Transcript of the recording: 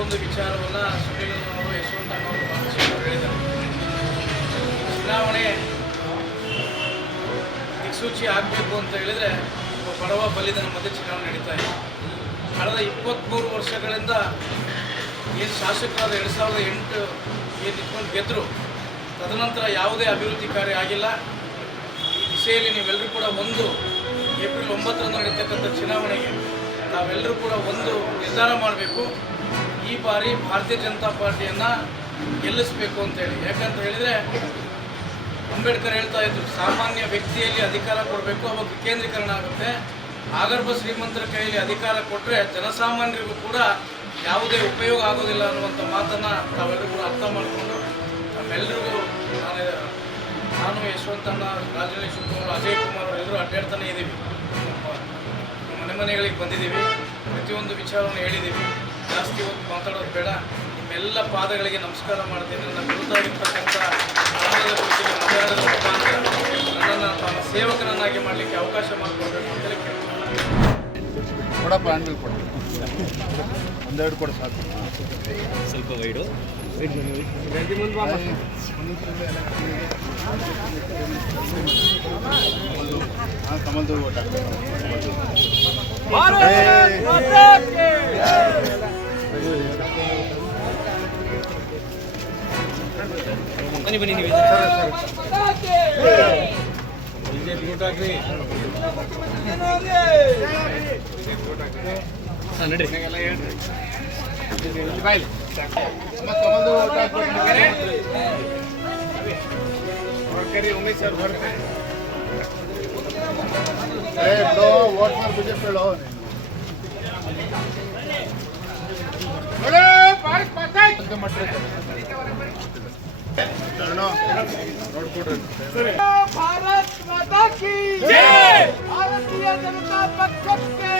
ಪ್ರತಿಯೊಂದು ವಿಚಾರವನ್ನು ಸುನೀಲನವರು ಯಶವಂತನವರು ಭಾಷೆಯನ್ನು ಹೇಳಿದರು. ಚುನಾವಣೆ ದಿಕ್ಸೂಚಿ ಆಗಬೇಕು ಅಂತ ಹೇಳಿದರೆ ಒಬ್ಬ ಬಡವ ಬಲಿದನ ಮಧ್ಯೆ ಚುನಾವಣೆ ನಡೀತಾ ಇದೆ. ಕಳೆದ 23 ವರ್ಷಗಳಿಂದ ಏನು ಶಾಸಕರಾದ 2008 ಏನು ನಿಂತ್ಕೊಂಡು ಗೆದ್ದರು, ತದನಂತರ ಯಾವುದೇ ಅಭಿವೃದ್ಧಿ ಕಾರ್ಯ ಆಗಿಲ್ಲ. ಈ ದಿಶೆಯಲ್ಲಿ ನೀವೆಲ್ಲರೂ ಕೂಡ ಒಂದು ಏಪ್ರಿಲ್ 9ರಂದು ನಡೀತಕ್ಕಂಥ ಚುನಾವಣೆಗೆ ನಾವೆಲ್ಲರೂ ಕೂಡ ಒಂದು ನಿರ್ಧಾರ ಮಾಡಬೇಕು. ಈ ಬಾರಿ ಭಾರತೀಯ ಜನತಾ ಪಾರ್ಟಿಯನ್ನು ಗೆಲ್ಲಿಸಬೇಕು ಅಂತೇಳಿ. ಯಾಕಂತ ಹೇಳಿದರೆ ಅಂಬೇಡ್ಕರ್ ಹೇಳ್ತಾ ಇದ್ರು, ಸಾಮಾನ್ಯ ವ್ಯಕ್ತಿಯಲ್ಲಿ ಅಧಿಕಾರ ಕೊಡಬೇಕು, ಅವಾಗ ವಿಕೇಂದ್ರೀಕರಣ ಆಗುತ್ತೆ. ಆಗರ್ಭ ಶ್ರೀಮಂತರ ಕೈಯಲ್ಲಿ ಅಧಿಕಾರ ಕೊಟ್ಟರೆ ಜನಸಾಮಾನ್ಯರಿಗೂ ಕೂಡ ಯಾವುದೇ ಉಪಯೋಗ ಆಗೋದಿಲ್ಲ ಅನ್ನುವಂಥ ಮಾತನ್ನು ತಾವೆಲ್ಲರೂ ಕೂಡ ಅರ್ಥ ಮಾಡಿಕೊಂಡು ನಮ್ಮೆಲ್ಲರಿಗೂ ನಾನು ಯಶವಂತಣ್ಣ, ರಾಜೇಂದ್ರ ಶಿವಕುಮಾರ್, ಅಜಯ್ ಕುಮಾರ್ ಅವರೆಲ್ಲರೂ ಅಡ್ಡಾಡ್ತಾನೆ ಇದ್ದೀವಿ. ನಮ್ಮ ಮನೆಗಳಿಗೆ ಬಂದಿದ್ದೀವಿ, ಪ್ರತಿಯೊಂದು ವಿಚಾರವನ್ನು ಹೇಳಿದ್ದೀವಿ. ಜಾಸ್ತಿ ಹೊತ್ತು ಮಾತಾಡೋದು ಬೇಡ. ನಿಮ್ಮೆಲ್ಲ ಪಾದಗಳಿಗೆ ನಮಸ್ಕಾರ ಮಾಡ್ತೀನಿ. ನನ್ನ ವಿರುದ್ಧವಾಗಿರ್ತಕ್ಕಂಥ ಮತದಾರರ ಮುಖಾಂತರ ನನ್ನನ್ನು ತಮ್ಮ ಸೇವಕರನ್ನಾಗಿ ಮಾಡಲಿಕ್ಕೆ ಅವಕಾಶ ಮಾಡಿಕೊಡ್ಬೇಕು ಅಂತೇಳಿ ಕೇಳ್ತೀನಿ. ಕೊಡಪ್ಪ, ಹ್ಯಾಂಡಲ್ ಕೊಡ, ಒಂದೆರಡು ಕೊಡ ಸಾಕು. ಸ್ವಲ್ಪ ವೈಡು ಕಮಲ್ದು ಓಟ್ ಹಾಕ್ಬೇಕು. ಬನ್ನಿ ಬನ್ನಿ ನೀವು ನಡ್ರಿ. ಕಮಲ್ದು ಓಟ್ ಹಾಕ್ಬೇಕು. ಉಮೇಶ್ ಸರ್ ಬರ್ತಾರೆ. वोट फॉर बीजेपी लो भारत माता की जय, भारतीय जनता पक्ष के